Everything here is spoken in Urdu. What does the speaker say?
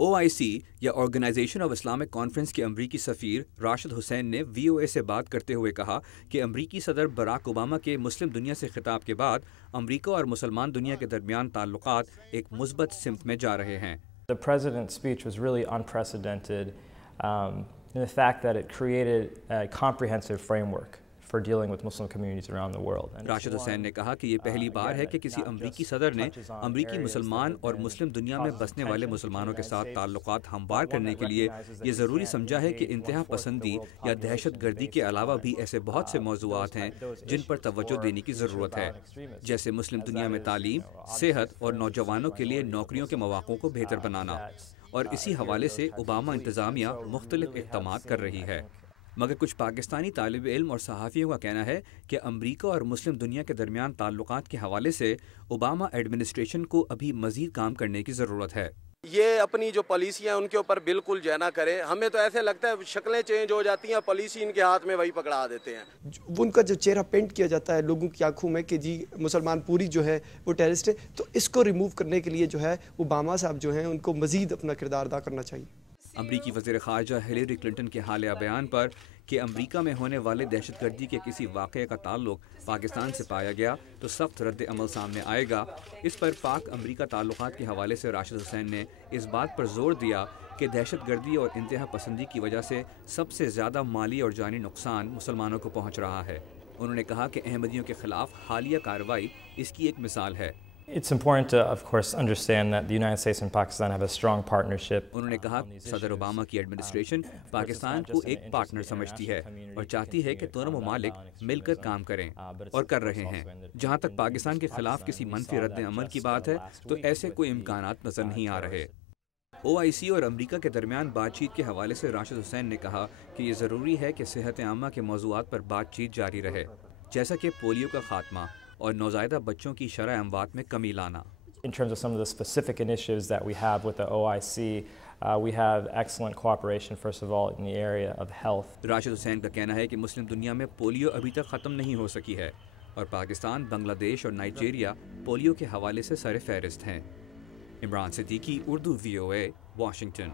OIC یا آرگنائزیشن آف اسلامک کانفرنس کے امریکی سفیر راشد حسین نے VOA سے بات کرتے ہوئے کہا کہ امریکی صدر براک اوباما کے مسلم دنیا سے خطاب کے بعد امریکہ اور مسلمان دنیا کے درمیان تعلقات ایک مثبت سمت میں جا رہے ہیں۔ The president's speech was really unprecedented in the fact that it created a comprehensive framework for dealing with Muslim communities around the world. Rashid حسین نے کہا کہ یہ پہلی بار ہے کہ کسی امریکی صدر نے امریکی مسلمان اور مسلم دنیا میں بسنے والے مسلمانوں کے ساتھ تعلقات ہموار کرنے کے لیے یہ ضروری سمجھا ہے کہ انتہا پسندی یا دہشت گردی کے علاوہ بھی ایسے بہت سے موضوعات ہیں جن پر توجہ دینے کی ضرورت ہے، جیسے مسلم دنیا میں تعلیم، صحت اور نوجوانوں کے لیے نوکریوں کے مواقع کو بہتر بنانا، اور اسی حوالے سے اوباما انتظامیہ مختلف اقدامات کر رہی ہے۔ مگر کچھ پاکستانی طالب علم اور صحافیوں کا کہنا ہے کہ امریکہ اور مسلم دنیا کے درمیان تعلقات کے حوالے سے اوباما ایڈمنسٹریشن کو ابھی مزید کام کرنے کی ضرورت ہے۔ یہ اپنی جو پالیسیاں ان کے اوپر بالکل جو نہ کرے، ہمیں تو ایسے لگتا ہے شکلیں چینج ہو جاتی ہیں، پالیسی ان کے ہاتھ میں وہی پکڑا دیتے ہیں۔ ان کا جو چہرہ پینٹ کیا جاتا ہے لوگوں کی آنکھوں میں کہ جی مسلمان پوری جو ہے وہ ٹیررسٹ ہے، تو اس کو ریموو کرنے کے لیے جو ہے اوباما صاحب جو ہیں ان کو مزید اپنا کردار ادا کرنا چاہیے۔ امریکی وزیر خارجہ ہلیری کلنٹن کے حالیہ بیان پر کہ امریکہ میں ہونے والے دہشت گردی کے کسی واقعے کا تعلق پاکستان سے پایا گیا تو سخت رد عمل سامنے آئے گا، اس پر پاک امریکہ تعلقات کے حوالے سے راشد حسین نے اس بات پر زور دیا کہ دہشت گردی اور انتہا پسندی کی وجہ سے سب سے زیادہ مالی اور جانی نقصان مسلمانوں کو پہنچ رہا ہے۔ انہوں نے کہا کہ احمدیوں کے خلاف حالیہ کارروائی اس کی ایک مثال ہے۔ It's important to, of course, understand that the United States and Pakistan have a strong partnership. انہوں نے کہا صدر اوباما کی ایڈمنسٹریشن پاکستان کو ایک پارٹنر سمجھتی ہے اور چاہتی ہے کہ دونوں ممالک مل کر کام کریں، اور کر رہے ہیں۔ جہاں تک پاکستان کے خلاف کسی منفی رد عمل کی بات ہے تو ایسے کوئی امکانات نظر نہیں آ رہے۔ OIC اور امریکہ کے درمیان بات چیت کے حوالے سے راشد حسین نے کہا کہ یہ ضروری ہے کہ صحت عامہ کے موضوعات پر بات چیت جاری رہے، جیسا کہ پولیو کا خاتمہ اور نوزائیدہ بچوں کی شرح اموات میں کمی لانا۔ In terms of some of the specific initiatives that we have with the OIC, we have excellent cooperation, first of all, in the area of health. Rashid حسین کا کہنا ہے کہ مسلم دنیا میں پولیو ابھی تک ختم نہیں ہو سکی ہے، اور پاکستان، بنگلہ دیش اور نائجیریا پولیو کے حوالے سے سر فہرست ہیں۔ Imran Siddiqui, Urdu VOA، Washington.